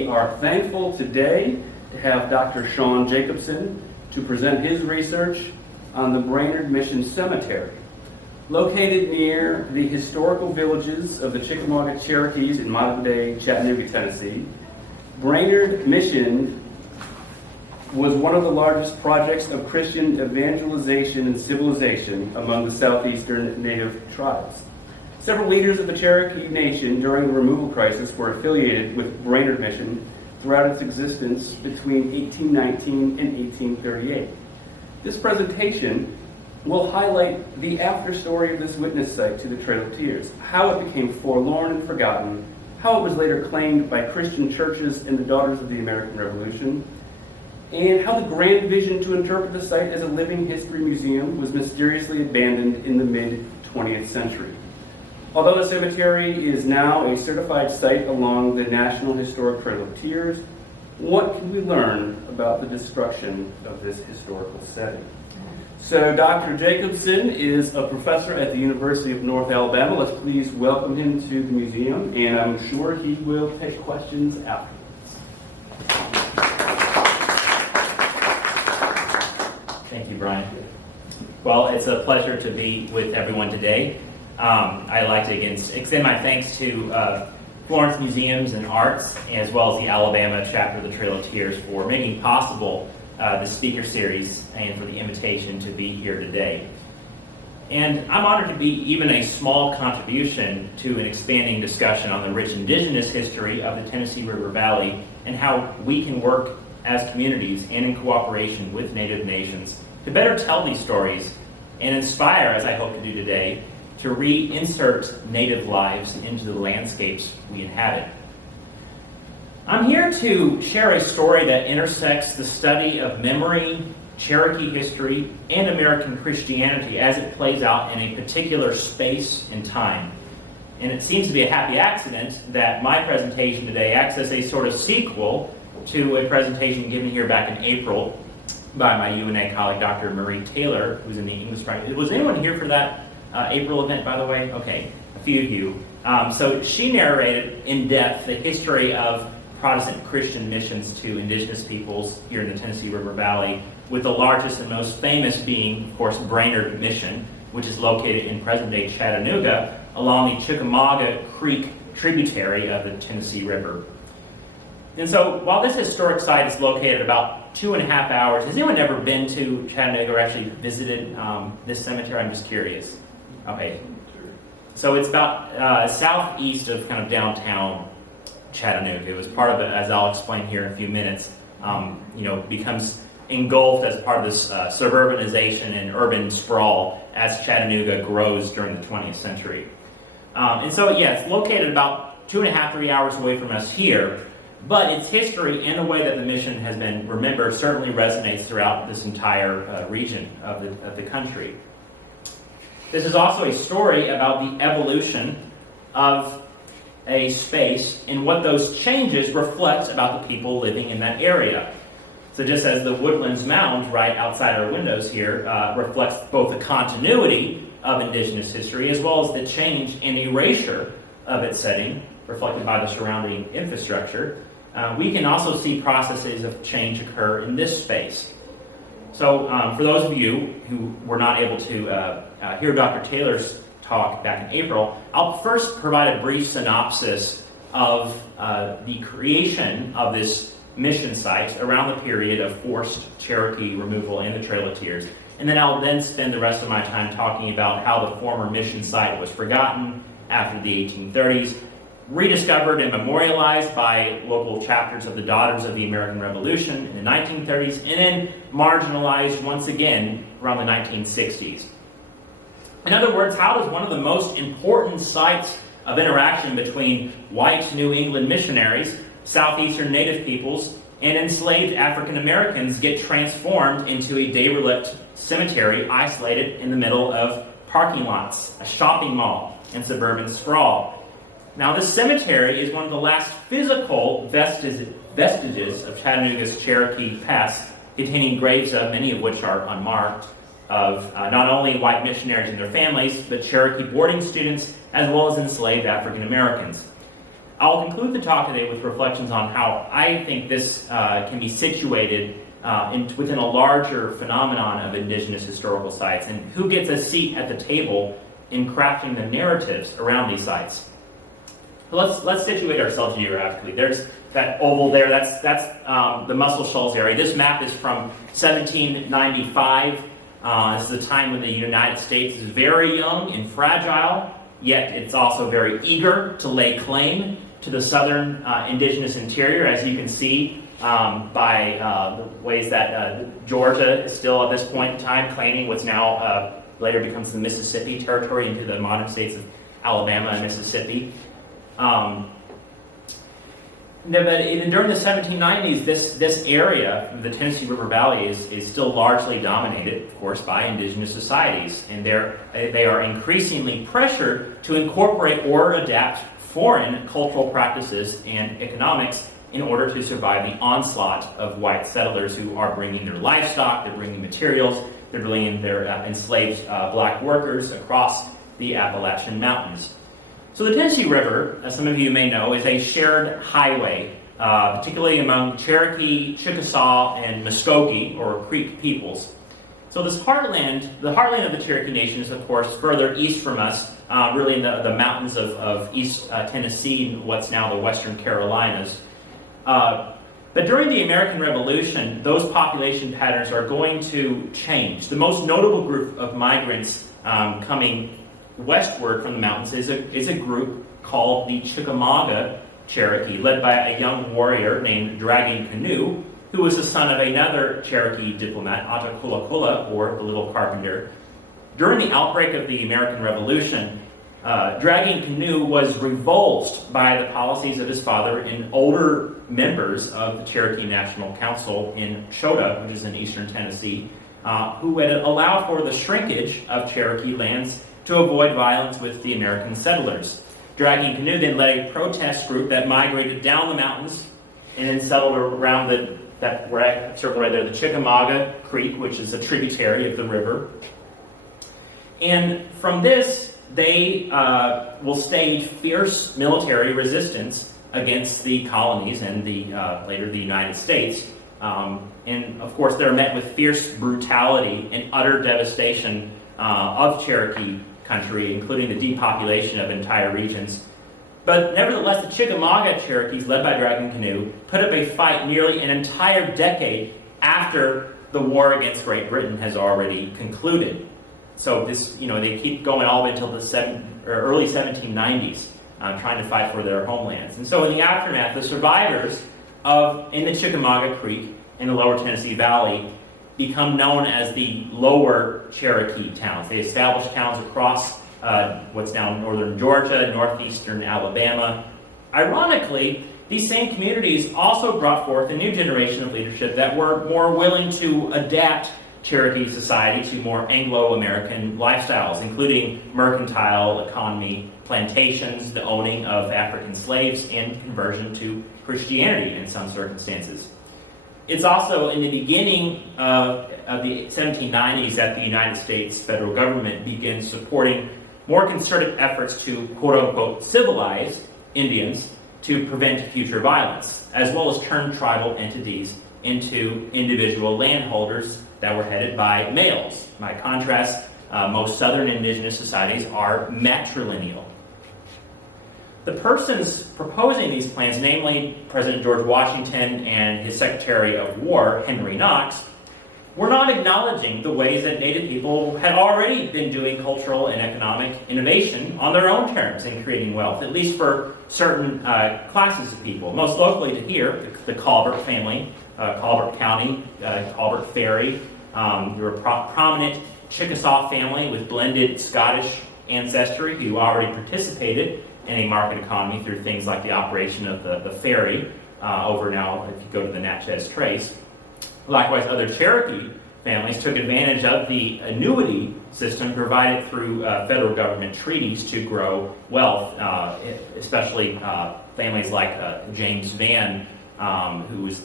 We are thankful today to have Dr. Sean Jacobson to present his research on the Brainerd Mission Cemetery. Located near the historical villages of the Chickamauga Cherokees in modern-day Chattanooga, Tennessee, Brainerd Mission was one of the largest projects of Christian evangelization and civilization among the southeastern native tribes. Several leaders of the Cherokee Nation during the removal crisis were affiliated with Brainerd Mission throughout its existence between 1819 and 1838. This presentation will highlight the after-story of this witness site to the Trail of Tears, how it became forlorn and forgotten, how it was later claimed by Christian churches and the Daughters of the American Revolution, and how the grand vision to interpret the site as a living history museum was mysteriously abandoned in the mid-20th century. Although the cemetery is now a certified site along the National Historic Trail of Tears, what can we learn about the destruction of this historical setting? So Dr. Jacobson is a professor at the University of North Alabama. Let's please welcome him to the museum, and I'm sure he will take questions afterwards. Thank you, Brian. Well, it's a pleasure to be with everyone today. I'd like to again extend my thanks to Florence Museums and Arts, as well as the Alabama chapter of the Trail of Tears for making possible the speaker series and for the invitation to be here today. And I'm honored to be even a small contribution to an expanding discussion on the rich indigenous history of the Tennessee River Valley and how we can work as communities and in cooperation with Native nations to better tell these stories and inspire, as I hope to do today, to reinsert Native lives into the landscapes we inhabit. I'm here to share a story that intersects the study of memory, Cherokee history, and American Christianity as it plays out in a particular space and time. And it seems to be a happy accident that my presentation today acts as a sort of sequel to a presentation given here back in April by my UNA colleague, Dr. Marie Taylor, who's in the English department. Was anyone here for that April event, by the way? Okay, a few of you. So she narrated in depth the history of Protestant Christian missions to indigenous peoples here in the Tennessee River Valley, with the largest and most famous being, of course, Brainerd Mission, which is located in present-day Chattanooga along the Chickamauga Creek tributary of the Tennessee River. And so while this historic site is located about 2.5 hours, has anyone ever been to Chattanooga or actually visited this cemetery? I'm just curious. Okay. So it's about southeast of kind of downtown Chattanooga. It was part of it, as I'll explain here in a few minutes, becomes engulfed as part of this suburbanization and urban sprawl as Chattanooga grows during the 20th century. And so, yeah, it's located about 2.5, 3 hours away from us here, but its history and the way that the mission has been remembered certainly resonates throughout this entire region of the country. This is also a story about the evolution of a space and what those changes reflect about the people living in that area. So just as the Woodlands Mound right outside our windows here reflects both the continuity of indigenous history as well as the change and erasure of its setting reflected by the surrounding infrastructure, we can also see processes of change occur in this space. So for those of you who were not able to hear Dr. Taylor's talk back in April, I'll first provide a brief synopsis of the creation of this mission site around the period of forced Cherokee removal and the Trail of Tears. And then I'll then spend the rest of my time talking about how the former mission site was forgotten after the 1830s, rediscovered and memorialized by local chapters of the Daughters of the American Revolution in the 1930s, and then marginalized once again around the 1960s. In other words, how does one of the most important sites of interaction between white New England missionaries, southeastern native peoples, and enslaved African Americans get transformed into a derelict cemetery isolated in the middle of parking lots, a shopping mall, and suburban sprawl? Now, this cemetery is one of the last physical vestiges of Chattanooga's Cherokee past, containing graves of many of which are unmarked, of not only white missionaries and their families, but Cherokee boarding students, as well as enslaved African Americans. I'll conclude the talk today with reflections on how I think this can be situated within a larger phenomenon of indigenous historical sites, and who gets a seat at the table in crafting the narratives around these sites. So let's situate ourselves geographically. There's that oval there. That's the Muscle Shoals area. This map is from 1795. This is a time when the United States is very young and fragile, yet it's also very eager to lay claim to the southern indigenous interior, as you can see by the ways that Georgia is still at this point in time claiming what's now later becomes the Mississippi Territory into the modern states of Alabama and Mississippi. But even during the 1790s, this area, the Tennessee River Valley, is still largely dominated, of course, by indigenous societies, and they are increasingly pressured to incorporate or adapt foreign cultural practices and economics in order to survive the onslaught of white settlers who are bringing their livestock, they're bringing materials, they're bringing their enslaved black workers across the Appalachian Mountains. So the Tennessee River, as some of you may know, is a shared highway, particularly among Cherokee, Chickasaw, and Muskogee, or Creek peoples. So this heartland, the heartland of the Cherokee Nation is, of course, further east from us, really in the mountains of East Tennessee, what's now the Western Carolinas. But during the American Revolution, those population patterns are going to change. The most notable group of migrants coming westward from the mountains is a group called the Chickamauga Cherokee, led by a young warrior named Dragging Canoe, who was the son of another Cherokee diplomat, Attakullakulla, or the Little Carpenter. During the outbreak of the American Revolution, Dragging Canoe was revulsed by the policies of his father and older members of the Cherokee National Council in Chota, which is in eastern Tennessee, who had allowed for the shrinkage of Cherokee lands to avoid violence with the American settlers. Dragging Canoe then led a protest group that migrated down the mountains and then settled around that circle right there, the Chickamauga Creek, which is a tributary of the river. And from this, they will stage fierce military resistance against the colonies and later the United States. And of course, they're met with fierce brutality and utter devastation of Cherokee country, including the depopulation of entire regions. But nevertheless, the Chickamauga Cherokees, led by Dragging Canoe, put up a fight nearly an entire decade after the war against Great Britain has already concluded. So this, they keep going all the way until the early 1790s, trying to fight for their homelands. And so in the aftermath, the survivors in the Chickamauga Creek in the lower Tennessee Valley become known as the Lower Cherokee towns. They established towns across what's now northern Georgia, northeastern Alabama. Ironically, these same communities also brought forth a new generation of leadership that were more willing to adapt Cherokee society to more Anglo-American lifestyles, including mercantile economy, plantations, the owning of African slaves, and conversion to Christianity in some circumstances. It's also in the beginning of the 1790s that the United States federal government begins supporting more concerted efforts to quote-unquote civilize Indians to prevent future violence, as well as turn tribal entities into individual landholders that were headed by males. By contrast, most southern indigenous societies are matrilineal. The persons proposing these plans, namely President George Washington and his Secretary of War, Henry Knox, were not acknowledging the ways that Native people had already been doing cultural and economic innovation on their own terms in creating wealth, at least for certain classes of people. Most locally to here, the Colbert family, Colbert County, Colbert Ferry. You're a prominent Chickasaw family with blended Scottish ancestry who already participated in a market economy through things like the operation of the ferry over now, if you go to the Natchez Trace. Likewise, other Cherokee families took advantage of the annuity system provided through federal government treaties to grow wealth, especially families like James Vann, who was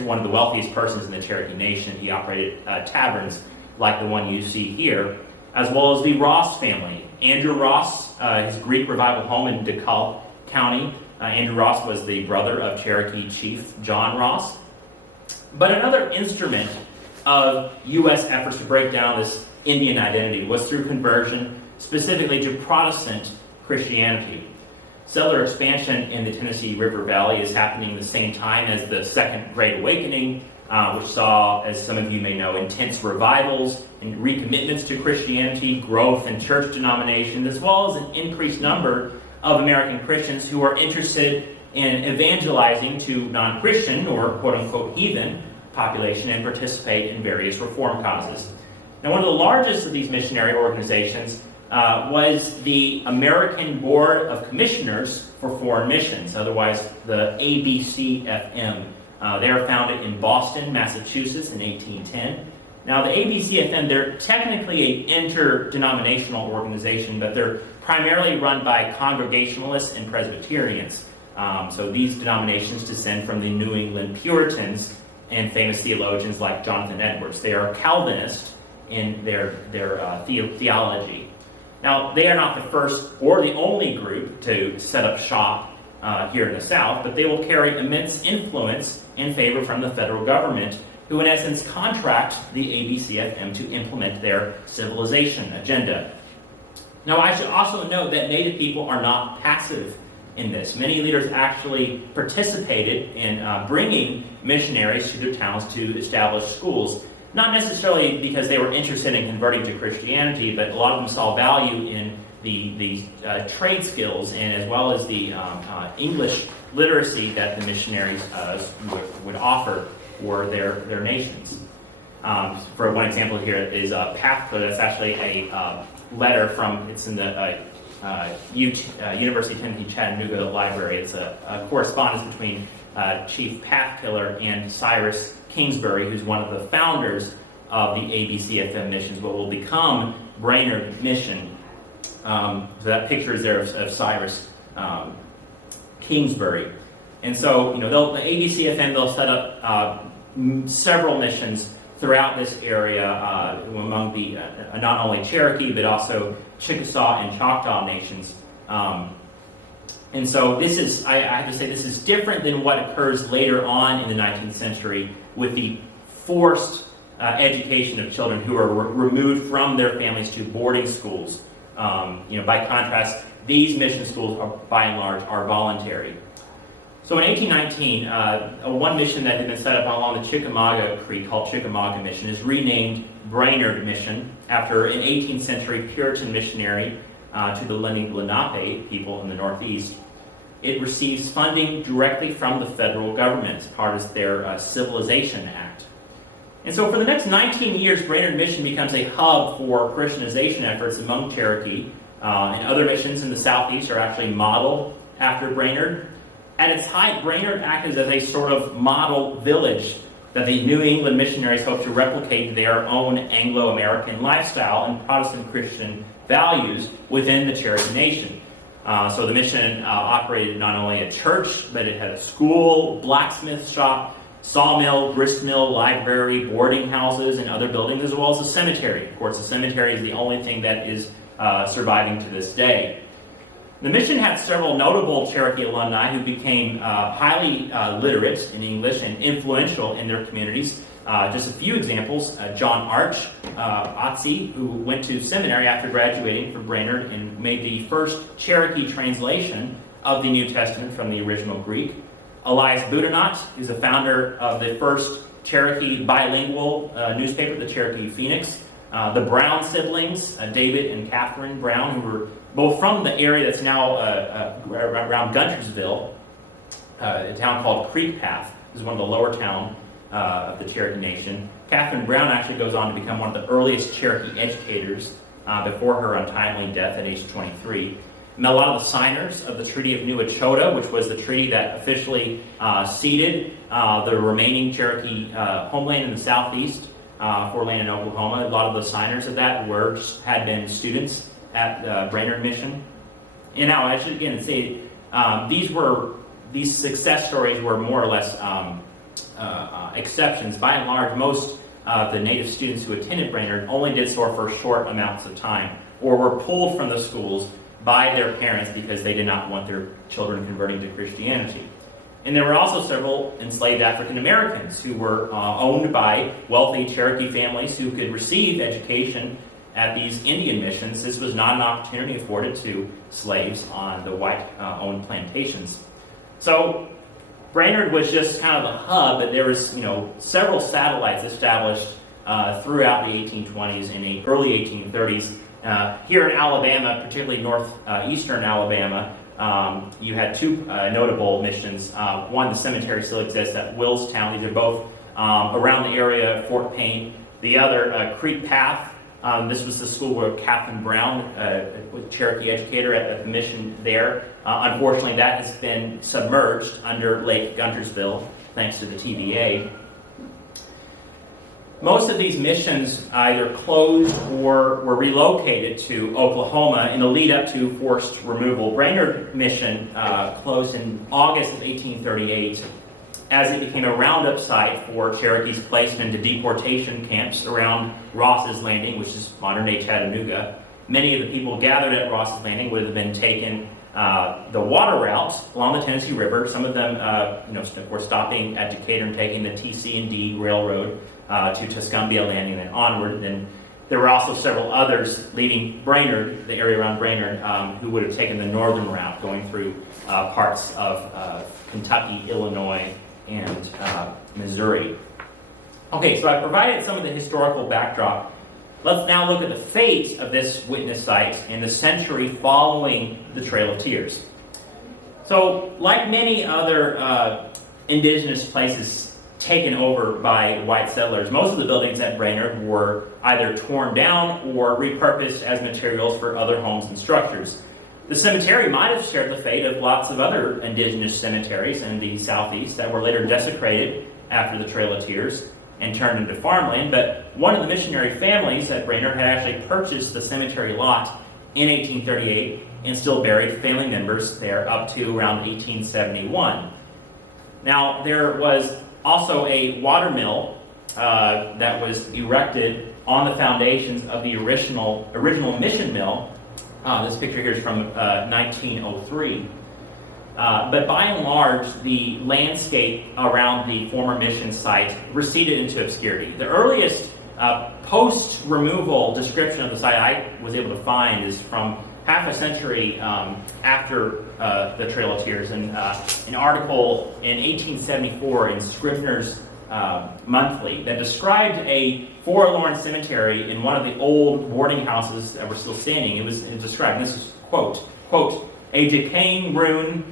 one of the wealthiest persons in the Cherokee Nation. He operated taverns like the one you see here, as well as the Ross family. Andrew Ross, his Greek revival home in DeKalb County, Andrew Ross was the brother of Cherokee Chief John Ross. But another instrument of U.S. efforts to break down this Indian identity was through conversion, specifically to Protestant Christianity. Settler expansion in the Tennessee River Valley is happening at the same time as the Second Great Awakening, which saw, as some of you may know, intense revivals and recommitments to Christianity, growth in church denominations, as well as an increased number of American Christians who are interested in evangelizing to non-Christian or quote-unquote heathen population and participate in various reform causes. Now, one of the largest of these missionary organizations was the American Board of Commissioners for Foreign Missions, otherwise the ABCFM. They are founded in Boston, Massachusetts in 1810. Now, the ABCFM, they're technically an interdenominational organization, but they're primarily run by Congregationalists and Presbyterians. So these denominations descend from the New England Puritans and famous theologians like Jonathan Edwards. They are Calvinist in their theology. Now, they are not the first or the only group to set up shop here in the South, but they will carry immense influence and favor from the federal government, who in essence contract the ABCFM to implement their civilization agenda. Now, I should also note that Native people are not passive in this. Many leaders actually participated in bringing missionaries to their towns to establish schools, not necessarily because they were interested in converting to Christianity, but a lot of them saw value in the trade skills and as well as the English literacy that the missionaries would offer for their nations. For one example here is Path Code. That's actually a letter from, it's in the University of Tennessee Chattanooga Library. It's a correspondence between Chief Pathkiller and Cyrus Kingsbury, who's one of the founders of the ABCFM missions, what will become Brainerd Mission. So that picture is there of Cyrus Kingsbury. And so, the ABCFM, they'll set up several missions throughout this area among the not only Cherokee but also Chickasaw and Choctaw nations. And so this is, I have to say, this is different than what occurs later on in the 19th century with the forced education of children who are removed from their families to boarding schools. By contrast, these mission schools, by and large, are voluntary. So in 1819, one mission that had been set up along the Chickamauga Creek, called Chickamauga Mission, is renamed Brainerd Mission after an 18th century Puritan missionary to the Lenape people in the Northeast. It receives funding directly from the federal government as part of their Civilization Act. And so for the next 19 years, Brainerd Mission becomes a hub for Christianization efforts among Cherokee, and other missions in the Southeast are actually modeled after Brainerd. At its height, Brainerd acted as a sort of model village that the New England missionaries hoped to replicate their own Anglo-American lifestyle and Protestant Christian values within the Cherokee Nation. So the mission operated not only a church, but it had a school, blacksmith shop, sawmill, gristmill, library, boarding houses, and other buildings, as well as a cemetery. Of course, the cemetery is the only thing that is surviving to this day. The mission had several notable Cherokee alumni who became highly literate in English and influential in their communities. Just a few examples, John Otzi, who went to seminary after graduating from Brainerd and made the first Cherokee translation of the New Testament from the original Greek. Elias Boudinot, who's the founder of the first Cherokee bilingual newspaper, the Cherokee Phoenix. The Brown siblings, David and Catherine Brown, who were both from the area that's now around Guntersville, a town called Creek Path. This is one of the lower town of the Cherokee Nation. Catherine Brown actually goes on to become one of the earliest Cherokee educators before her untimely death at age 23. Met a lot of the signers of the Treaty of New Echota, which was the treaty that officially ceded the remaining Cherokee homeland in the southeast for land in Oklahoma. A lot of the signers of that had been students at Brainerd Mission. And now I should again say these success stories were more or less exceptions. By and large, most of the native students who attended Brainerd only did so for short amounts of time, or were pulled from the schools by their parents because they did not want their children converting to Christianity. And there were also several enslaved African Americans who were owned by wealthy Cherokee families who could receive education at these Indian missions. This was not an opportunity afforded to slaves on the white-owned plantations. So Brainerd was just kind of the hub, but there was, several satellites established throughout the 1820s and the early 1830s. Here in Alabama, particularly northeastern Alabama, you had two notable missions. One, the cemetery still exists at Willstown. These are both around the area of Fort Payne. The other, Creek Path. This was the school where Captain Brown, a Cherokee educator at the mission there. Unfortunately, that has been submerged under Lake Guntersville, thanks to the TVA. Most of these missions either closed or were relocated to Oklahoma in the lead up to forced removal. Brainerd Mission closed in August of 1838 as it became a roundup site for Cherokees placed into deportation camps around Ross's Landing, which is modern-day Chattanooga. Many of the people gathered at Ross's Landing would have been taken the water route along the Tennessee River. Some of them were stopping at Decatur and taking the TC&D Railroad to Tuscumbia Landing and then onward. Then there were also several others leaving Brainerd, the area around Brainerd, who would have taken the northern route, going through parts of Kentucky, Illinois, and Missouri. Okay, so I provided some of the historical backdrop. Let's now look at the fate of this witness site in the century following the Trail of Tears. So, like many other indigenous places taken over by white settlers, most of the buildings at Brainerd were either torn down or repurposed as materials for other homes and structures. The cemetery might have shared the fate of lots of other indigenous cemeteries in the southeast that were later desecrated after the Trail of Tears and turned into farmland, but one of the missionary families at Brainerd had actually purchased the cemetery lot in 1838 and still buried family members there up to around 1871. Now, there was also a water mill that was erected on the foundations of the original mission mill. This picture here is from 1903. But by and large, the landscape around the former mission site receded into obscurity. The earliest post-removal description of the site I was able to find is from half a century after the Trail of Tears, and an article in 1874 in Scribner's Monthly that described a forlorn cemetery in one of the old boarding houses that were still standing. It was described, and this is quote, a decaying ruin,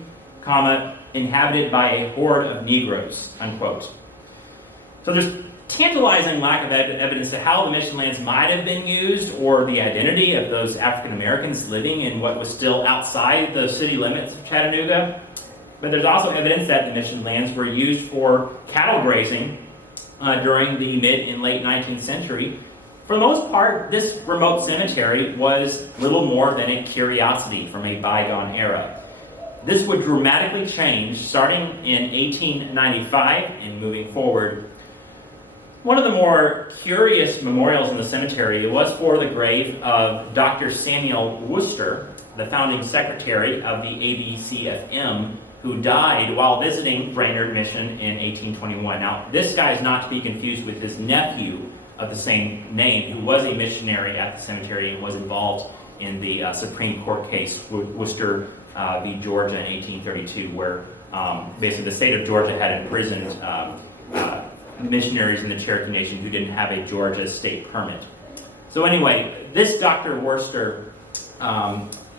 inhabited by a horde of Negroes, unquote. So there's tantalizing lack of evidence to how the mission lands might have been used or the identity of those African Americans living in what was still outside the city limits of Chattanooga. But there's also evidence that the mission lands were used for cattle grazing during the mid and late 19th century. For the most part, this remote cemetery was little more than a curiosity from a bygone era. This would dramatically change starting in 1895 and moving forward. One of the more curious memorials in the cemetery was for the grave of Dr. Samuel Worcester, the founding secretary of the ABCFM, who died while visiting Brainerd Mission in 1821. Now, this guy is not to be confused with his nephew of the same name, who was a missionary at the cemetery and was involved in the Supreme Court case, Worcester v. Georgia in 1832, where basically the state of Georgia had imprisoned missionaries in the Cherokee Nation who didn't have a Georgia state permit. So anyway, this Dr. Worcester,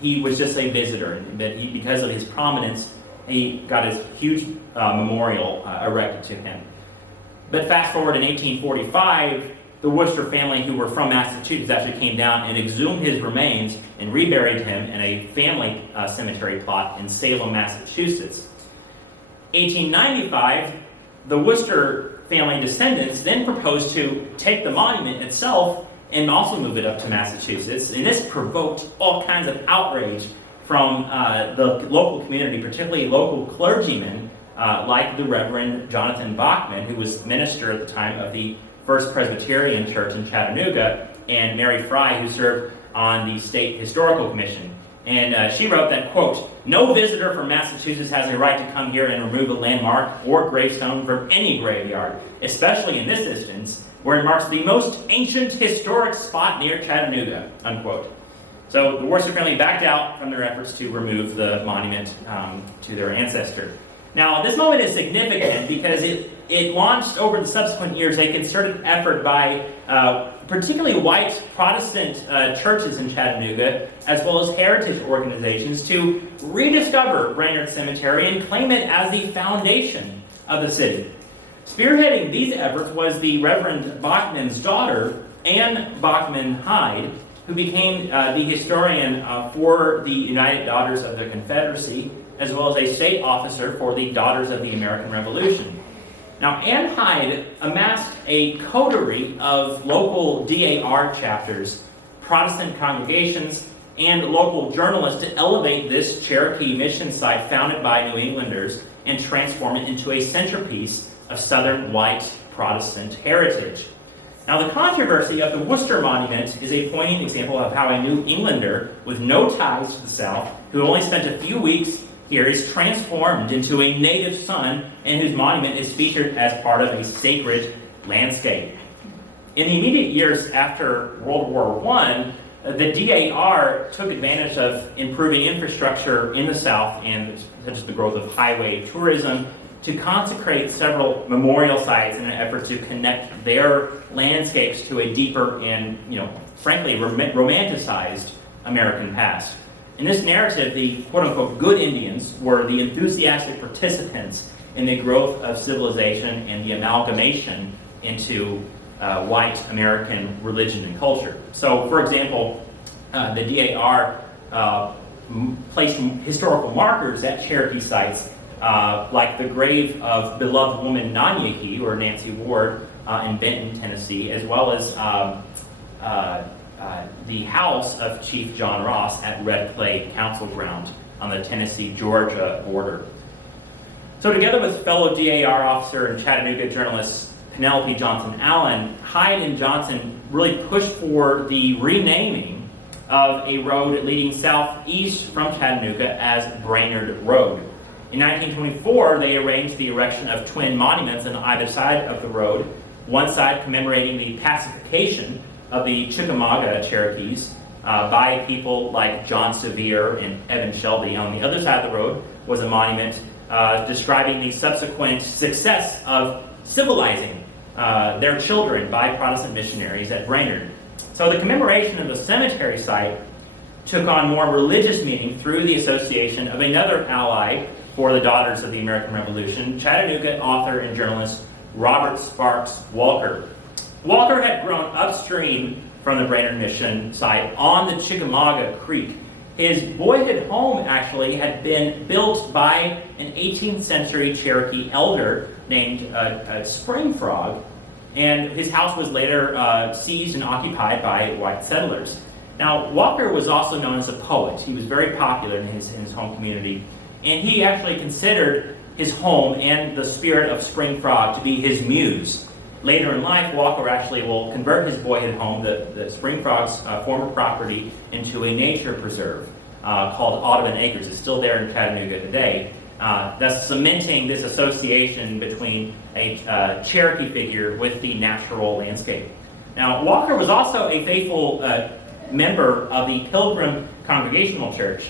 he was just a visitor, but because of his prominence, he got his huge memorial erected to him. But fast forward in 1845, the Worcester family, who were from Massachusetts, actually came down and exhumed his remains and reburied him in a family cemetery plot in Salem, Massachusetts. 1895, the Worcester family descendants then proposed to take the monument itself and also move it up to Massachusetts. And this provoked all kinds of outrage from the local community, particularly local clergymen like the Reverend Jonathan Bachman, who was minister at the time of the First Presbyterian Church in Chattanooga, and Mary Fry, who served on the State Historical Commission. And she wrote that, quote, "No visitor from Massachusetts has a right to come here and remove a landmark or gravestone from any graveyard, especially in this instance, where it marks the most ancient historic spot near Chattanooga," unquote. So the Worcester family backed out from their efforts to remove the monument to their ancestor. Now, this moment is significant because it launched over the subsequent years a concerted effort by particularly white Protestant churches in Chattanooga, as well as heritage organizations, to rediscover Brainerd Cemetery and claim it as the foundation of the city. Spearheading these efforts was the Reverend Bachman's daughter, Anne Bachman Hyde, who became the historian for the United Daughters of the Confederacy, as well as a state officer for the Daughters of the American Revolution. Now, Anne Hyde amassed a coterie of local DAR chapters, Protestant congregations, and local journalists to elevate this Cherokee mission site founded by New Englanders and transform it into a centerpiece of Southern white Protestant heritage. Now, the controversy of the Worcester Monument is a poignant example of how a New Englander with no ties to the South, who only spent a few weeks here, is transformed into a native son, and whose monument is featured as part of a sacred landscape. In the immediate years after World War I, the DAR took advantage of improving infrastructure in the South, and such as the growth of highway tourism, to consecrate several memorial sites in an effort to connect their landscapes to a deeper and, frankly, romanticized American past. In this narrative, the quote-unquote good Indians were the enthusiastic participants in the growth of civilization and the amalgamation into white American religion and culture. So, for example, the DAR placed historical markers at Cherokee sites, like the grave of beloved woman Nanyehi, or Nancy Ward, in Benton, Tennessee, as well as the house of Chief John Ross at Red Clay Council Ground on the Tennessee-Georgia border. So together with fellow DAR officer and Chattanooga journalist Penelope Johnson Allen, Hyde and Johnson really pushed for the renaming of a road leading southeast from Chattanooga as Brainerd Road. In 1924, they arranged the erection of twin monuments on either side of the road, one side commemorating the pacification of the Chickamauga Cherokees by people like John Sevier and Evan Shelby. On the other side of the road was a monument describing the subsequent success of civilizing their children by Protestant missionaries at Brainerd. So the commemoration of the cemetery site took on more religious meaning through the association of another ally for the Daughters of the American Revolution, Chattanooga author and journalist Robert Sparks Walker. Walker had grown upstream from the Brainerd Mission site on the Chickamauga Creek. His boyhood home actually had been built by an 18th century Cherokee elder named Spring Frog, and his house was later seized and occupied by white settlers. Now, Walker was also known as a poet. He was very popular in his home community, and he actually considered his home and the spirit of Spring Frog to be his muse. Later in life, Walker actually will convert his boyhood home, the Spring Frog's former property, into a nature preserve called Audubon Acres. It's still there in Chattanooga today, thus cementing this association between a Cherokee figure with the natural landscape. Now, Walker was also a faithful member of the Pilgrim Congregational Church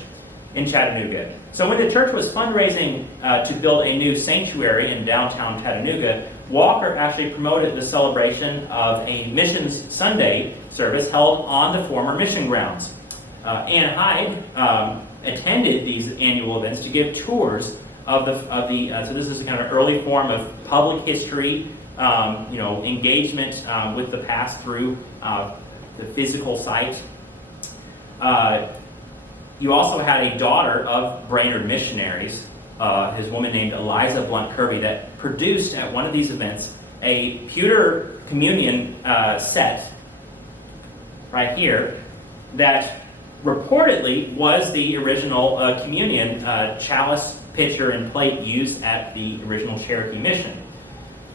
in Chattanooga. So when the church was fundraising to build a new sanctuary in downtown Chattanooga, Walker actually promoted the celebration of a Missions Sunday service held on the former mission grounds. Anne Hyde attended these annual events to give tours of the so this is a kind of early form of public history, engagement with the past through the physical site. You also had a daughter of Brainerd missionaries, his woman named Eliza Blunt Kirby, that produced at one of these events a pewter communion set right here that reportedly was the original communion chalice, pitcher, and plate used at the original Cherokee mission.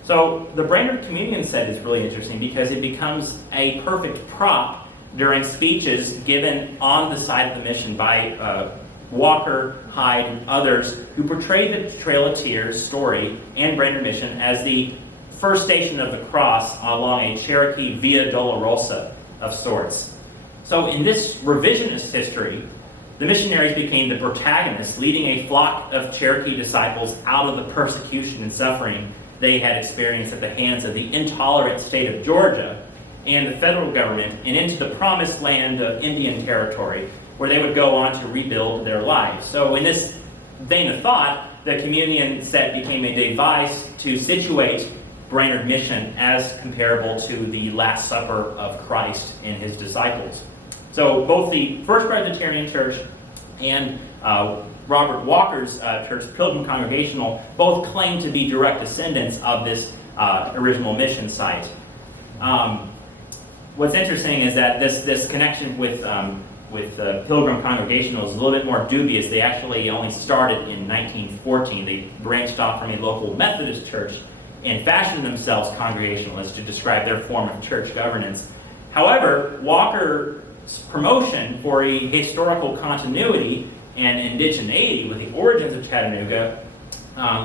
So the Brainerd communion set is really interesting because it becomes a perfect prop during speeches given on the site of the mission by Walker, Hyde, and others who portrayed the Trail of Tears story and Brainerd Mission as the first station of the cross along a Cherokee Via Dolorosa of sorts. So in this revisionist history, the missionaries became the protagonists, leading a flock of Cherokee disciples out of the persecution and suffering they had experienced at the hands of the intolerant state of Georgia and the federal government, and into the promised land of Indian Territory, where they would go on to rebuild their lives. So in this vein of thought, the communion set became a device to situate Brainerd Mission as comparable to the Last Supper of Christ and his disciples. So both the First Presbyterian Church and Robert Walker's church, Pilgrim Congregational, both claim to be direct descendants of this original mission site. What's interesting is that this connection with Pilgrim Congregational is a little bit more dubious. They actually only started in 1914. They branched off from a local Methodist church and fashioned themselves Congregationalists to describe their form of church governance. However, Walker's promotion for a historical continuity and indigeneity with the origins of Chattanooga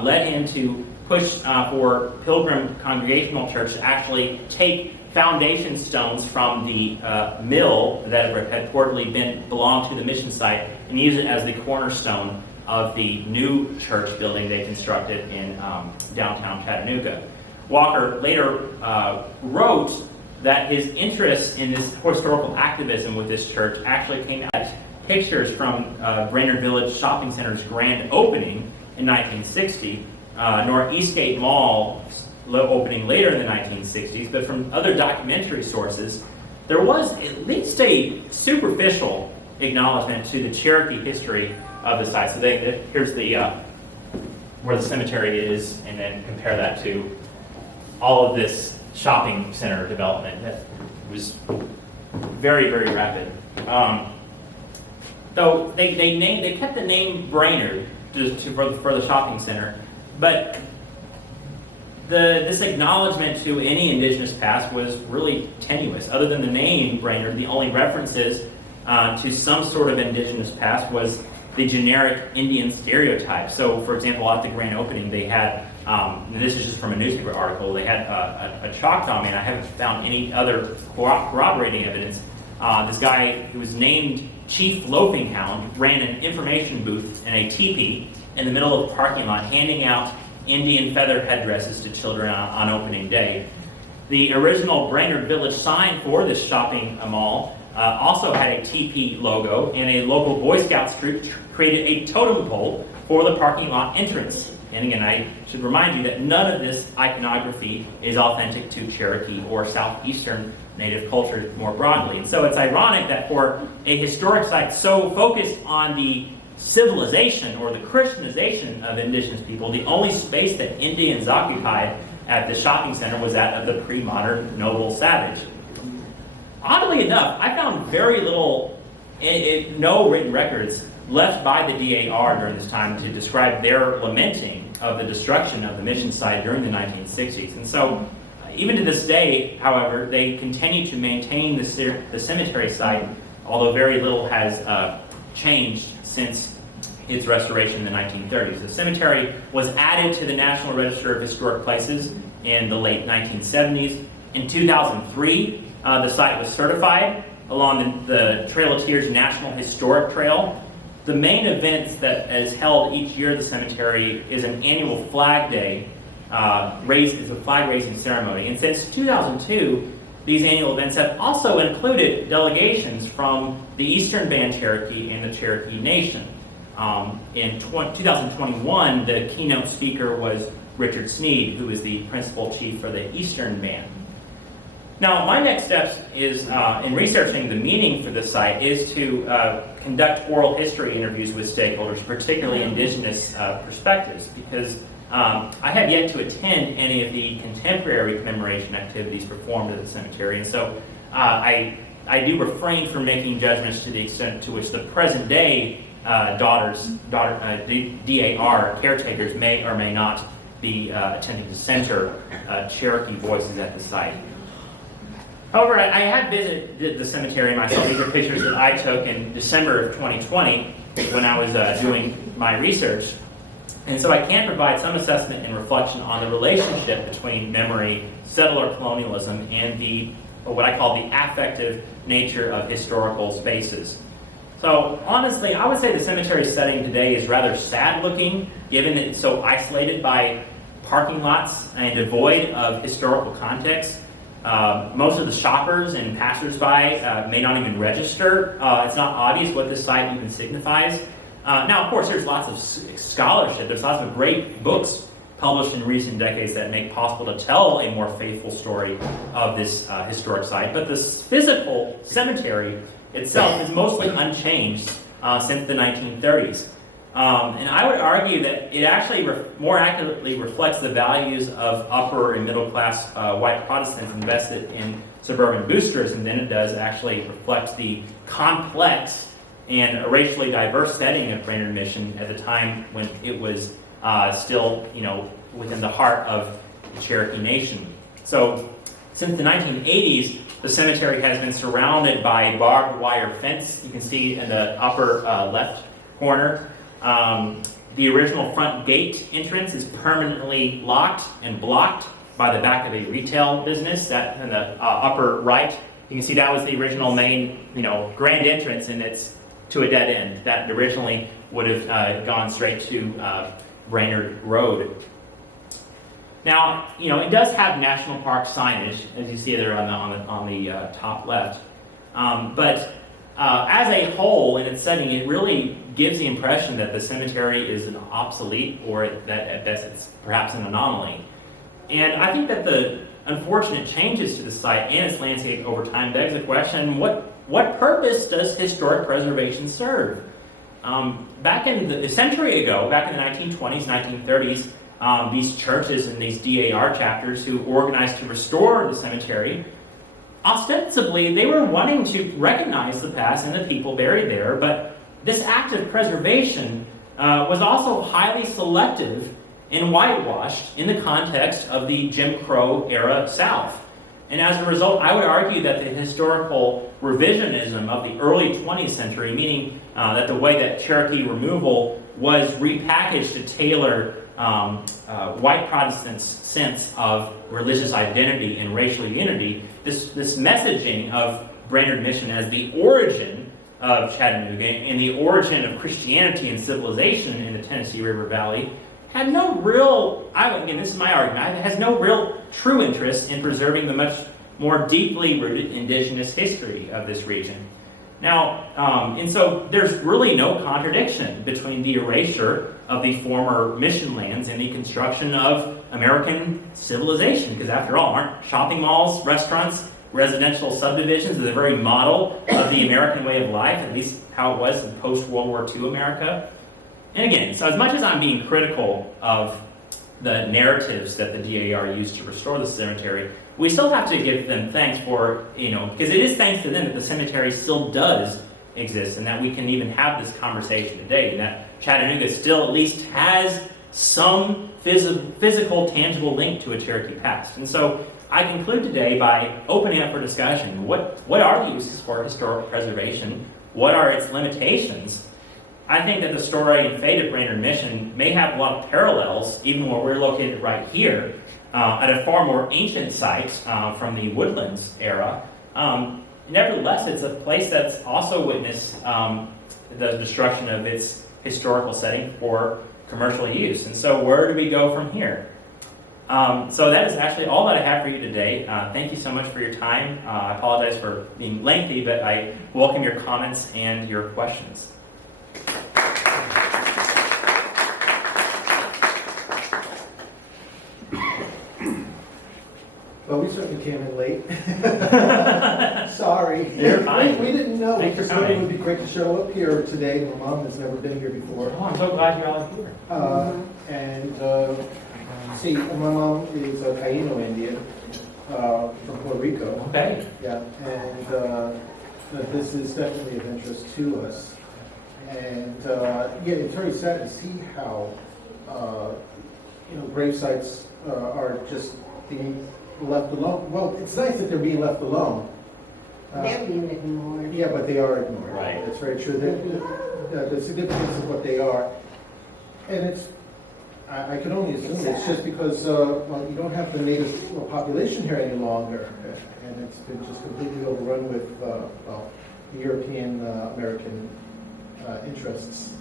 led him to push for Pilgrim Congregational Church to actually take foundation stones from the mill that had reportedly belonged to the mission site and use it as the cornerstone of the new church building they constructed in downtown Chattanooga. Walker later wrote that his interest in this historical activism with this church actually came out of pictures from Brainerd Village Shopping Center's grand opening in 1960, nor Eastgate Mall opening later in the 1960s, but from other documentary sources, there was at least a superficial acknowledgement to the Cherokee history of the site. So here's where the cemetery is, and then compare that to all of this shopping center development that was very, very rapid. Though they kept the name Brainerd for the shopping center, but this acknowledgement to any indigenous past was really tenuous. Other than the name Brainerd, the only references to some sort of indigenous past was the generic Indian stereotype. So, for example, at the grand opening, they had, and this is just from a newspaper article, they had a Choctaw man. I haven't found any other corroborating evidence. This guy who was named Chief Loafing Hound ran an information booth in a teepee in the middle of the parking lot, handing out Indian feather headdresses to children on opening day. The original Brainerd Village sign for this shopping mall also had a TP logo, and a local Boy Scouts troop created a totem pole for the parking lot entrance. And again, I should remind you that none of this iconography is authentic to Cherokee or Southeastern Native culture more broadly. And so it's ironic that for a historic site so focused on the civilization or the Christianization of indigenous people, the only space that Indians occupied at the shopping center was that of the pre-modern noble savage. Oddly enough, I found very little, no written records left by the DAR during this time to describe their lamenting of the destruction of the mission site during the 1960s. And so, even to this day, however, they continue to maintain the cemetery site, although very little has changed since its restoration in the 1930s. The cemetery was added to the National Register of Historic Places in the late 1970s. In 2003, the site was certified along the Trail of Tears National Historic Trail. The main event that is held each year at the cemetery is an annual Flag Day, is a flag raising ceremony. And since 2002, these annual events have also included delegations from the Eastern Band Cherokee and the Cherokee Nation. In 2021, the keynote speaker was Richard Sneed, who is the principal chief for the Eastern Band. Now, my next steps is, in researching the meaning for this site, is to conduct oral history interviews with stakeholders, particularly indigenous perspectives, because I have yet to attend any of the contemporary commemoration activities performed at the cemetery, and so I do refrain from making judgments to the extent to which the present day DAR caretakers may or may not be attempting to center Cherokee voices at the site. However, I had visited the cemetery myself. These are pictures that I took in December of 2020 when I was doing my research. And so I can provide some assessment and reflection on the relationship between memory, settler colonialism, and what I call the affective nature of historical spaces. So honestly, I would say the cemetery setting today is rather sad looking, given that it's so isolated by parking lots and devoid of historical context. Most of the shoppers and passersby may not even register. It's not obvious what this site even signifies. Now, of course, there's lots of scholarship. There's lots of great books published in recent decades that make possible to tell a more faithful story of this historic site. But this physical cemetery itself is mostly unchanged since the 1930s. And I would argue that it actually more accurately reflects the values of upper and middle class white Protestants invested in suburban boosterism than it does actually reflect the complex and racially diverse setting of Brainerd Mission at the time when it was still, within the heart of the Cherokee Nation. So, since the 1980s, the cemetery has been surrounded by barbed wire fence. You can see in the upper left corner. The original front gate entrance is permanently locked and blocked by the back of a retail business. That in the upper right, you can see that was the original main, grand entrance, and it's to a dead end. That originally would have gone straight to Brainerd Road. Now, it does have national park signage, as you see there on the top left. But as a whole, in its setting, it really gives the impression that the cemetery is an obsolete, or that at best it's perhaps an anomaly. And I think that the unfortunate changes to the site and its landscape over time begs the question: what purpose does historic preservation serve? Back in a century ago, back in the 1920s, 1930s, these churches and these DAR chapters who organized to restore the cemetery, ostensibly they were wanting to recognize the past and the people buried there, but this act of preservation was also highly selective and whitewashed in the context of the Jim Crow era South. And as a result, I would argue that the historical revisionism of the early 20th century, meaning that the way that Cherokee removal was repackaged to tailor white Protestants' sense of religious identity and racial unity, this messaging of Brainerd Mission as the origin of Chattanooga and the origin of Christianity and civilization in the Tennessee River Valley had no real, again, this is my argument, it has no real true interest in preserving the much more deeply rooted indigenous history of this region. Now, and so there's really no contradiction between the erasure of the former mission lands and the construction of American civilization, because after all, aren't shopping malls, restaurants, residential subdivisions the very model of the American way of life, at least how it was in post-World War II America? And again, so as much as I'm being critical of the narratives that the DAR used to restore the cemetery, we still have to give them thanks for, because it is thanks to them that the cemetery still does exist and that we can even have this conversation today, and that Chattanooga still at least has some physical, tangible link to a Cherokee past. And so I conclude today by opening up for discussion. What are the uses for historical preservation? What are its limitations? I think that the story and fate of Brainerd Mission may have a lot of parallels, even where we're located right here, at a far more ancient site from the Woodlands era. Nevertheless, it's a place that's also witnessed the destruction of its historical setting for commercial use. And so where do we go from here? So that is actually all that I have for you today. Thank you so much for your time. I apologize for being lengthy, but I welcome your comments and your questions. Well, we certainly came in late. Sorry. You're fine. We didn't know. Thanks We for just thought it coming. would be great to show up here today. My mom has never been here before. Oh, I'm so glad you're all here. See, my mom is a Taino Indian from Puerto Rico. Okay. Yeah, and this is definitely of interest to us. And yeah, it's very sad to see how grave sites are just being left alone. Well, it's nice that they're being left alone. They're being ignored. Yeah, but they are ignored. Right. That's very true. The significance of what they are. And it's, I can only assume it's just because, well, you don't have the native population here any longer. And it's been just completely overrun with, well, European American interests,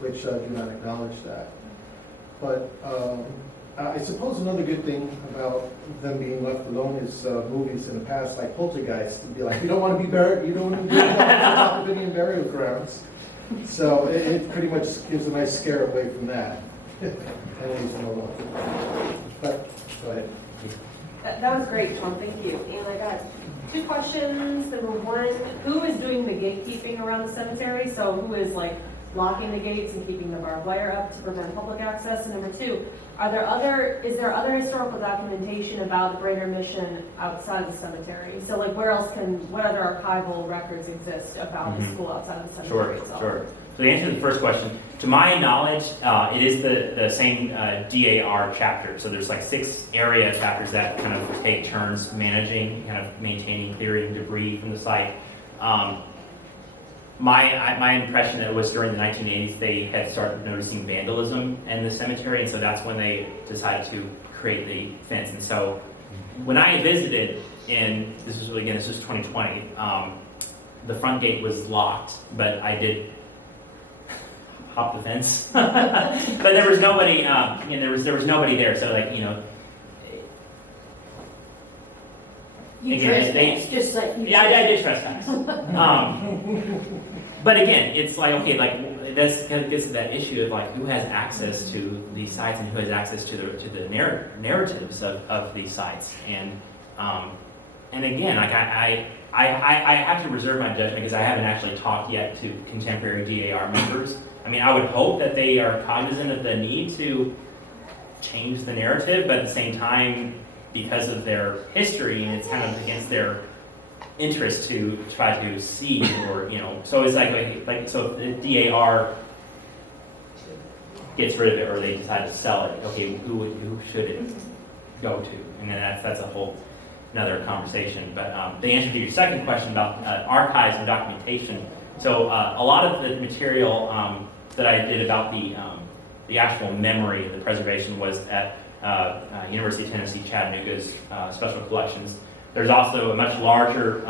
which do not acknowledge that. But I suppose another good thing about them being left alone is movies in the past, like Poltergeist, to be like, you don't want to be buried, you don't want to be buried on top of Indian burial grounds. So it pretty much gives a nice scare away from that. And leaves them alone. But go ahead. That was great, Sean. Thank you. And I got two questions. Number one, who is doing the gatekeeping around the cemetery? So who is like locking the gates and keeping the barbed wire up to prevent public access? And number two, is there other historical documentation about the Brainerd Mission outside the cemetery? So like what other archival records exist about the school outside the cemetery itself? Sure. So to answer the first question, to my knowledge, it is the same DAR chapter. So there's like 6 area chapters that kind of take turns managing, kind of maintaining, clearing debris from the site. My impression that it was during the 1980s they had started noticing vandalism in the cemetery, and so that's when they decided to create the fence. And so when I visited, this was 2020, the front gate was locked, but I did hop the fence. But there was nobody, there was nobody there. So like, You again, trespass, just like you. yeah, I did trespass. But again, it's like, okay, like this kind of gets to that issue of like who has access to these sites and who has access to the narratives of these sites. And again, like I have to reserve my judgment because I haven't actually talked yet to contemporary DAR members. I mean, I would hope that they are cognizant of the need to change the narrative, but at the same time, because of their history, and it's kind of against their interest to try to see, or so it's like so if the DAR gets rid of it or they decide to sell it, okay, who should it go to? And then that's a whole another conversation. But the answer to your second question about archives and documentation. So a lot of the material that I did about the actual memory of the preservation was at University of Tennessee Chattanooga's special collections. There's also a much larger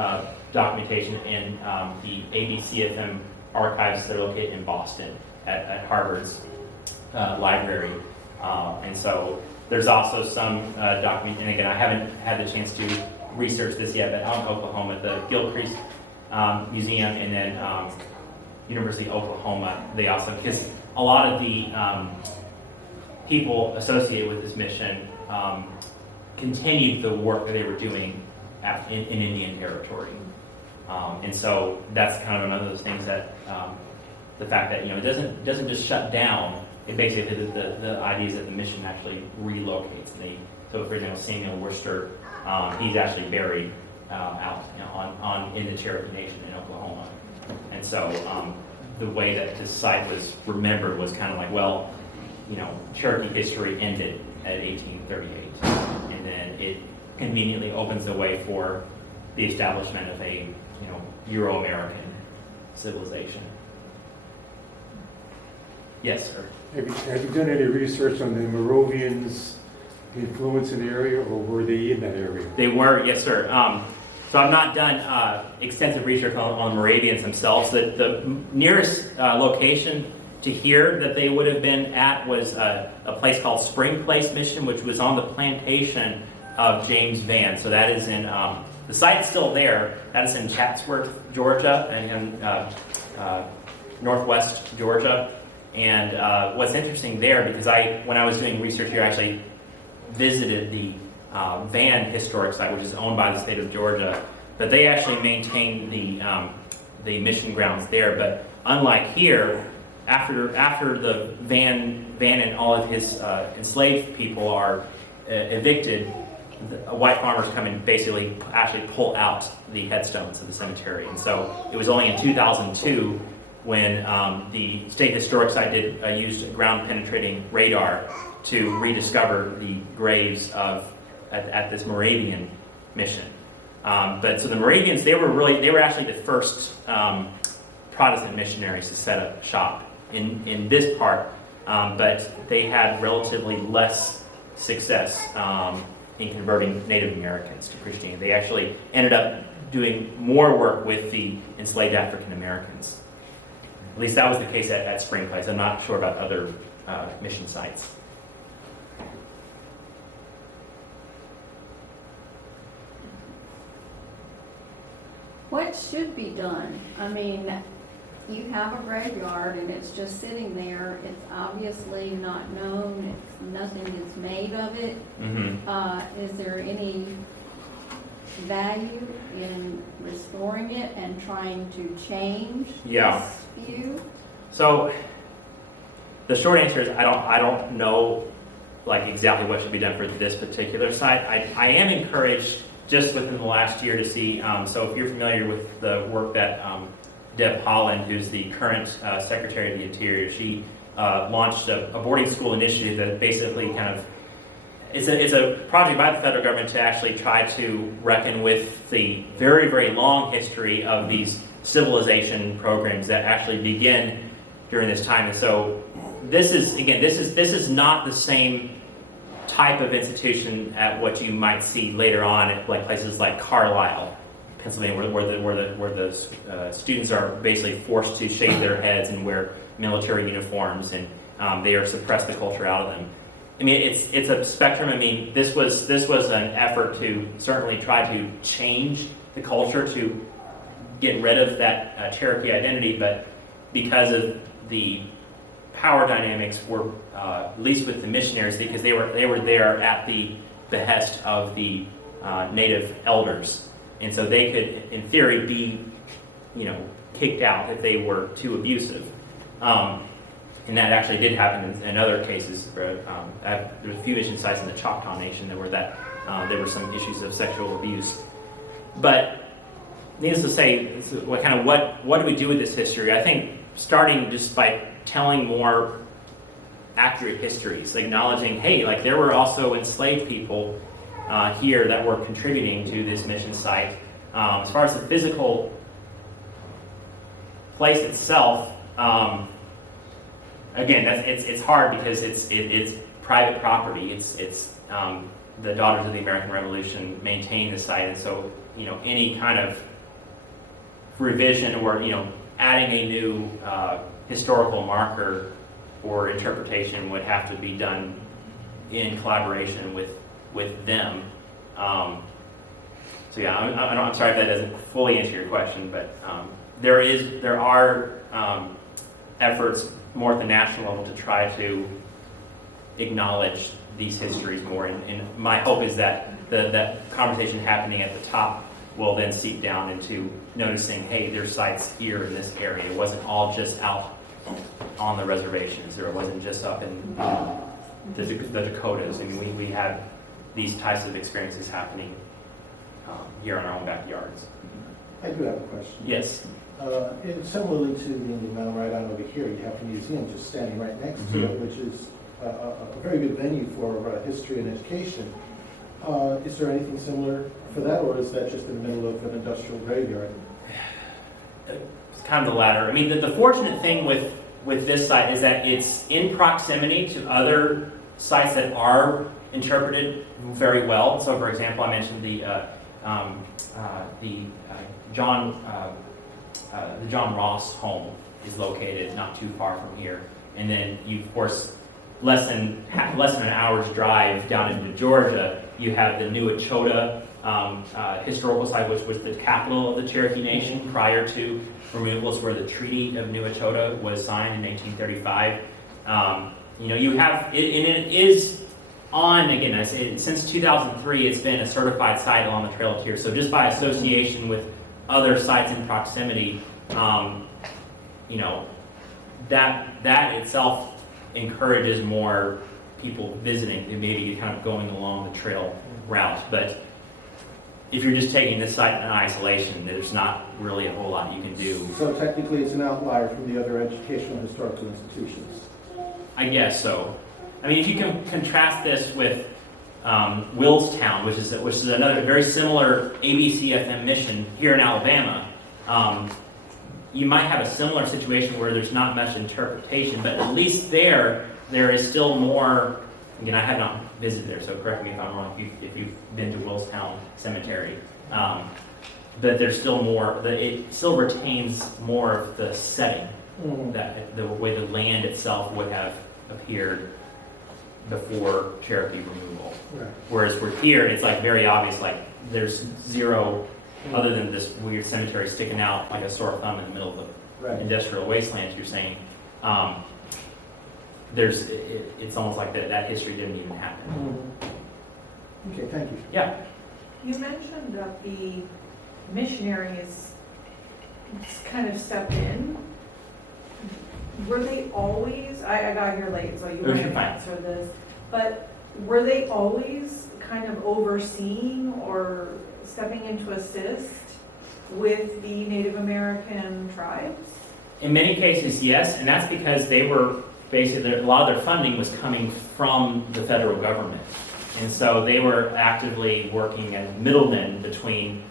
documentation in the ABCFM archives that are located in Boston at Harvard's library. And so there's also some document, and again, I haven't had the chance to research this yet, but out in Oklahoma at the Gilchrist Museum, and then University of Oklahoma, they also, because a lot of the people associated with this mission continued the work that they were doing in Indian territory. And so that's kind of one of those things that the fact that it doesn't just shut down. It basically the idea is that the mission actually relocates. So for example, Samuel Worcester, he's actually buried out in the Cherokee Nation in Oklahoma. And so the way that this site was remembered was kind of like, well, Cherokee history ended at 1838, and then it conveniently opens the way for the establishment of a Euro-American civilization. Yes, sir. Have you done any research on the Moravians' influence in the area, or were they in that area? They were, yes, sir. So I've not done extensive research on the Moravians themselves. The nearest location to here that they would have been at was a place called Spring Place Mission, which was on the plantation of James Vann. So that is in, the site's still there. That is in Chatsworth, Georgia, and northwest Georgia. And what's interesting there, because when I was doing research here, I actually visited the Vann Historic Site, which is owned by the state of Georgia, but they actually maintain the mission grounds there. But unlike here, after the Vann and all of his enslaved people are evicted, white farmers come and basically actually pull out the headstones of the cemetery. And so it was only in 2002 when the State Historic Site used ground-penetrating radar to rediscover the graves of at this Moravian mission. But so the Moravians, they were actually the first Protestant missionaries to set up shop in this part, but they had relatively less success in converting Native Americans to Christianity. They actually ended up doing more work with the enslaved African Americans. At least that was the case at Spring Place. I'm not sure about other mission sites. What should be done? I mean, you have a graveyard and it's just sitting there. It's obviously not known. Nothing is made of it. Mm-hmm. Is there any value in restoring it and trying to change this view? So the short answer is I don't know like exactly what should be done for this particular site. I am encouraged just within the last year to see, so if you're familiar with the work that Deb Holland, who's the current Secretary of the Interior, she launched a boarding school initiative that basically kind of, it's a project by the federal government to actually try to reckon with the very, very long history of these civilization programs that actually begin during this time. And so this is not the same type of institution at what you might see later on at like places like Carlisle, Pennsylvania, where the students are basically forced to shave their heads and wear military uniforms, and they are suppress the culture out of them. I mean, it's a spectrum. I mean, this was an effort to certainly try to change the culture, to get rid of that Cherokee identity, but because of the power dynamics were, at least with the missionaries, because they were there at the behest of the native elders, and so they could, in theory, be, kicked out if they were too abusive. And that actually did happen in other cases. There were a few mission sites in the Choctaw Nation there were some issues of sexual abuse. But needless to say, what do we do with this history? I think starting just by telling more accurate histories, acknowledging, hey, like there were also enslaved people here that were contributing to this mission site. As far as the physical place itself, again, it's hard because it's private property. It's the Daughters of the American Revolution maintain the site, and so any kind of revision or adding a new historical marker or interpretation would have to be done in collaboration with them. So yeah, I'm sorry if that doesn't fully answer your question, but there are efforts more at the national level to try to acknowledge these histories more, and my hope is that that conversation happening at the top will then seep down into noticing, hey, there's sites here in this area. It wasn't all just out on the reservations, or it wasn't just up in the Dakotas. I mean, we had these types of experiences happening here in our own backyards. I do have a question. Yes. And similarly to the Indian Mountain right on over here, you have the museum just standing right next to it, which is a very good venue for history and education. Is there anything similar for that, or is that just in the middle of an industrial graveyard? It's kind of the latter. I mean, the fortunate thing with this site is that it's in proximity to other sites that are interpreted very well. So, for example, I mentioned the John Ross home is located not too far from here, and then you, of course, less than an hour's drive down into Georgia, you have the New Echota historical site, which was the capital of the Cherokee Nation prior to removals, where the Treaty of New Echota was signed in 1835. You have, and it is on, again, I say, since 2003, it's been a certified site along the Trail of Tears. So just by association with other sites in proximity, that itself encourages more people visiting and maybe kind of going along the trail route. But if you're just taking this site in isolation, there's not really a whole lot you can do. So technically it's an outlier from the other educational historical institutions. I guess so. I mean, if you can contrast this with Willstown, which is another very similar ABCFM mission here in Alabama. You might have a similar situation where there's not much interpretation, but at least there is still more. Again, I have not visited there, so correct me if I'm wrong if you've been to Willstown Cemetery. But there's still more. It still retains more of the setting, that the way the land itself would have appeared before Cherokee removal. Right. Whereas we're here, it's like very obvious. Like there's zero, other than this weird cemetery sticking out like a sore thumb in the middle of the Right. industrial wasteland. You're saying it's almost like that history didn't even happen. Okay, thank you. Yeah. You mentioned that the missionaries kind of stepped in. Were they always, I got here late, so you You're might fine. answer this, but were they always kind of overseeing or stepping in to assist with the Native American tribes? In many cases, yes, and that's because they were basically, a lot of their funding was coming from the federal government. And so they were actively working as middlemen between,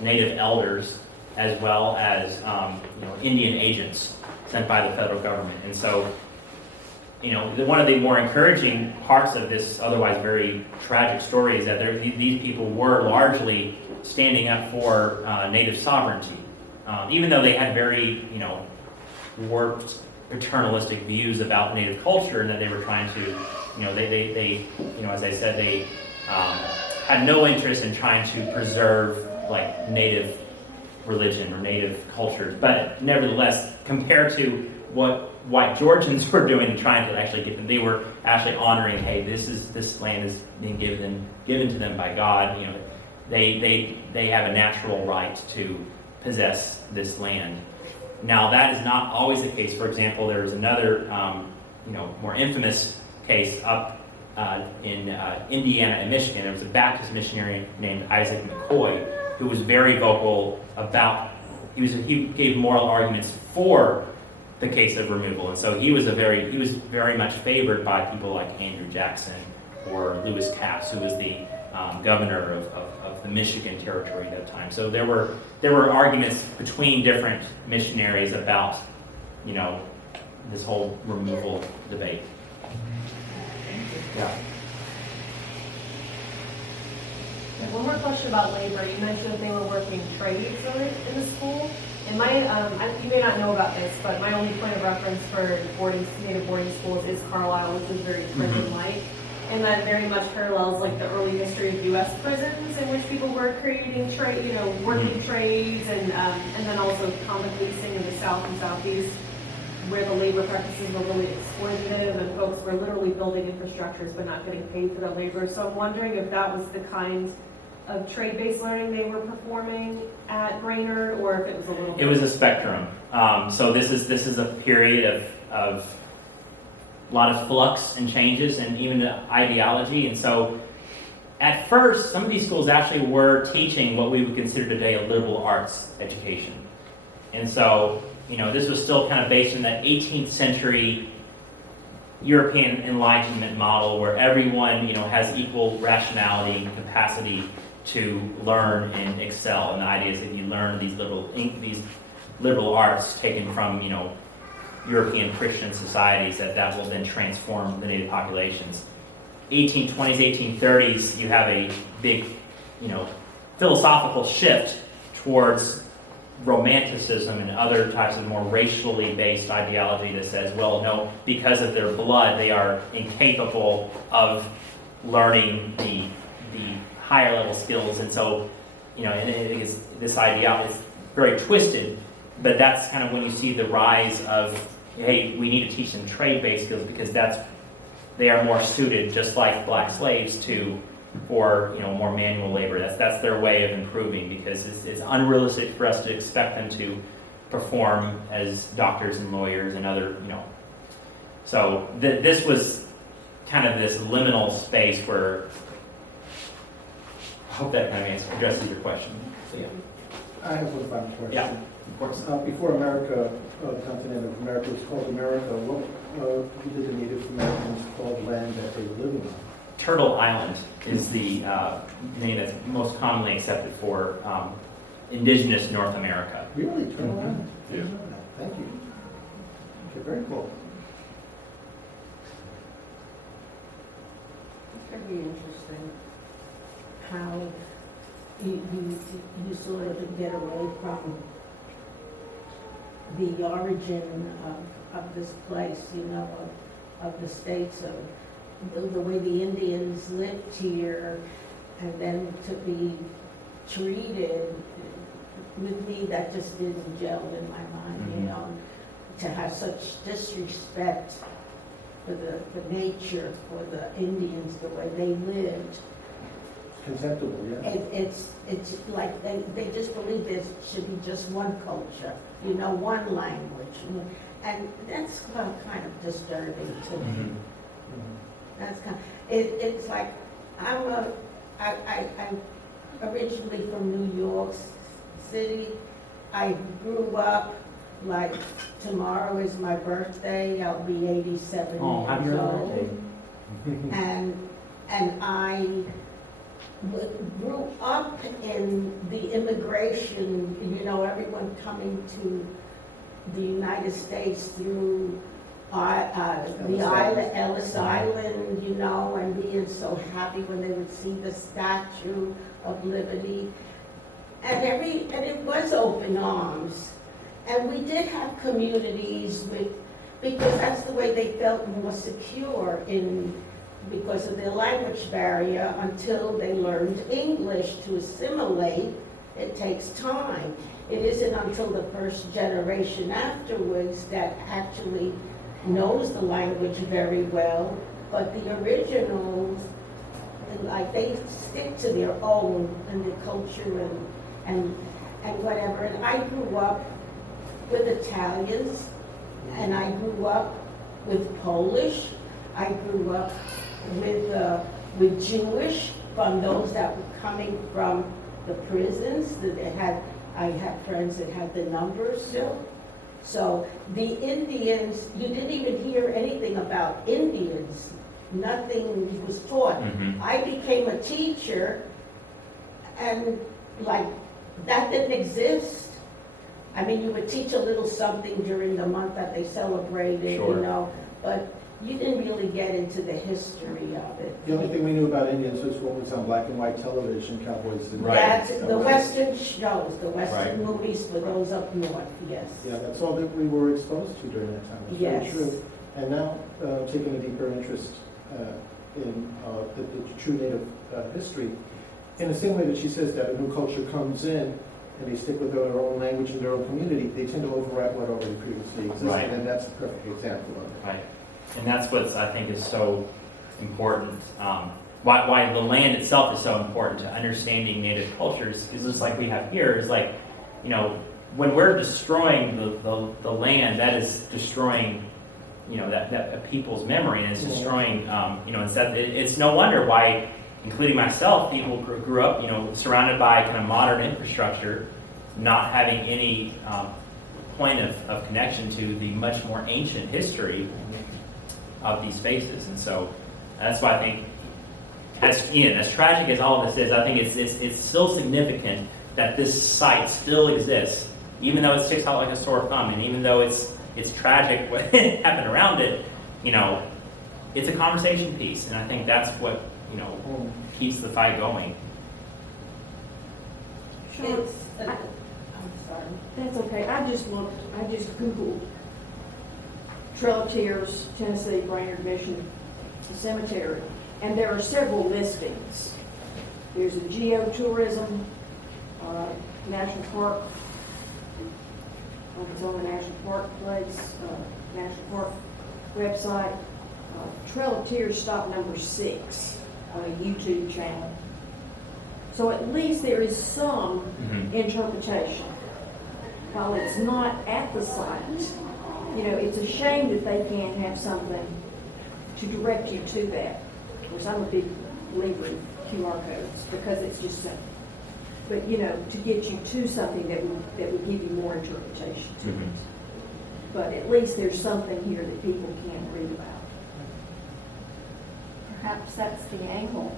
Native elders as well as, Indian agents sent by the federal government. And so, one of the more encouraging parts of this otherwise very tragic story is that these people were largely standing up for Native sovereignty, even though they had very, warped paternalistic views about Native culture, and that they were trying to, they as I said, they had no interest in trying to preserve like Native religion or Native culture. But nevertheless, compared to what white Georgians were doing and trying to actually get them, they were actually honoring, hey, this land is being given to them by God. They have a natural right to possess this land. Now, that is not always the case. For example, there was another, more infamous case up in Indiana and Michigan. There was a Baptist missionary named Isaac McCoy who was very vocal about. He gave moral arguments for the case of removal, and so he was very much favored by people like Andrew Jackson or Lewis Cass, who was the governor of the Michigan territory at that time. So there were arguments between different missionaries about, this whole removal debate. Yeah. And one more question about labor. You mentioned that they were working trades in the school. And you may not know about this, but my only point of reference for Native boarding schools is Carlisle, which is very prison-like. And that very much parallels like the early history of U.S. prisons, in which people were creating working trades, and then also convict leasing in the South and Southeast, where the labor practices were really exploitative, and folks were literally building infrastructures but not getting paid for that labor. So I'm wondering if that was the kind of trade-based learning they were performing at Brainerd, or if it was a little. It was a spectrum. So this is a period of a lot of flux and changes, and even the ideology. And so, at first, some of these schools actually were teaching what we would consider today a liberal arts education. And so, this was still kind of based on that 18th century European Enlightenment model, where everyone, has equal rationality and capacity to learn and excel. And the idea is that you learn these liberal arts taken from, European Christian societies, that will then transform the native populations. 1820s, 1830s, you have a big, philosophical shift towards romanticism and other types of more racially based ideology that says, well, no, because of their blood, they are incapable of learning the higher level skills. And so, and this idea is very twisted, but that's kind of when you see the rise of, hey, we need to teach them trade-based skills because they are more suited, just like black slaves, for more manual labor. That's their way of improving, because it's unrealistic for us to expect them to perform as doctors and lawyers and other, So this was kind of this liminal space where. I hope that kind of addresses your question. So yeah. I have one final question. Yeah, of course. Before America, the continent of America was called America, what did the Native Americans call the land that they were living on? Turtle Island is the name that's most commonly accepted for indigenous North America. Really, Turtle Mhm. Island? Yeah. Thank you. Okay, very cool. It's very interesting how you sort of get away from the origin of this place, you know, of the states, of the way the Indians lived here, and then to be treated, with me, that just didn't gel in my mind, you Mhm. know, to have such disrespect for the nature, for the Indians, the way they lived. Contemptible, yeah. It's like they just believe there should be just one culture, you know, one language. And that's kind of disturbing to me. Mhm. That's it's like, I'm originally from New York City. I grew up, like, tomorrow is my birthday, I'll be 87 Oh, happy years old. birthday. And I grew up in the immigration, you know, everyone coming to the United States through the island, Ellis Island, you know, and being so happy when they would see the Statue of Liberty. And it was open arms. And we did have communities because that's the way they felt more secure because of their language barrier until they learned English to assimilate. It takes time. It isn't until the first generation afterwards that actually knows the language very well, but the originals, like, they stick to their own and their culture and whatever. And I grew up with Italians, and I grew up with Polish. I grew up with Jewish, from those that were coming from the prisons. I had friends that had the numbers still. So the Indians, you didn't even hear anything about Indians. Nothing was taught. Mhm. I became a teacher, and like, that didn't exist. I mean, you would teach a little something during the month that they celebrated, Sure. you know, but you didn't really get into the history of it. The only thing we knew about Indians was what was on black and white television, cowboys and... Right. That's the Western shows, the Western Right. movies for those up north, yes. Yeah, that's all that we were exposed to during that time. It's Yes. very true. And now, taking a deeper interest in the true Native history, in the same way that she says that a new culture comes in and they stick with their own language and their own community, they tend to overwrite what already previously existed, Right. and that's a perfect example of it. Right. And that's what I think is so important. Why the land itself is so important to understanding Native cultures is just like we have here. Is like, you know, when we're destroying the land, that is destroying, you know, that people's memory, and it's destroying, you know, instead it's no wonder why, including myself, people grew up, you know, surrounded by kind of modern infrastructure, not having any point of connection to the much more ancient history of these spaces. And so that's why I think, as tragic as all of this is, I think it's still significant that this site still exists, even though it sticks out like a sore thumb, and even though it's tragic what happened around it. You know, it's a conversation piece, and I think that's what, you know, keeps the fight going. It's, I'm sorry. That's okay. I just Googled Trail of Tears, Tennessee, Brainerd Mission Cemetery, and there are several listings. There's a geotourism, national park, it's on the national park place, national park website. Trail of Tears stop number 6 on a YouTube channel. So at least there is some interpretation. While it's not at the site, you know, it's a shame that they can't have something to direct you to that. Of course, I'm a big believer in QR codes because it's just simple. But, you know, to get you to something that would give you more interpretation to it. But at least there's something here that people can read about. perhaps that's the angle.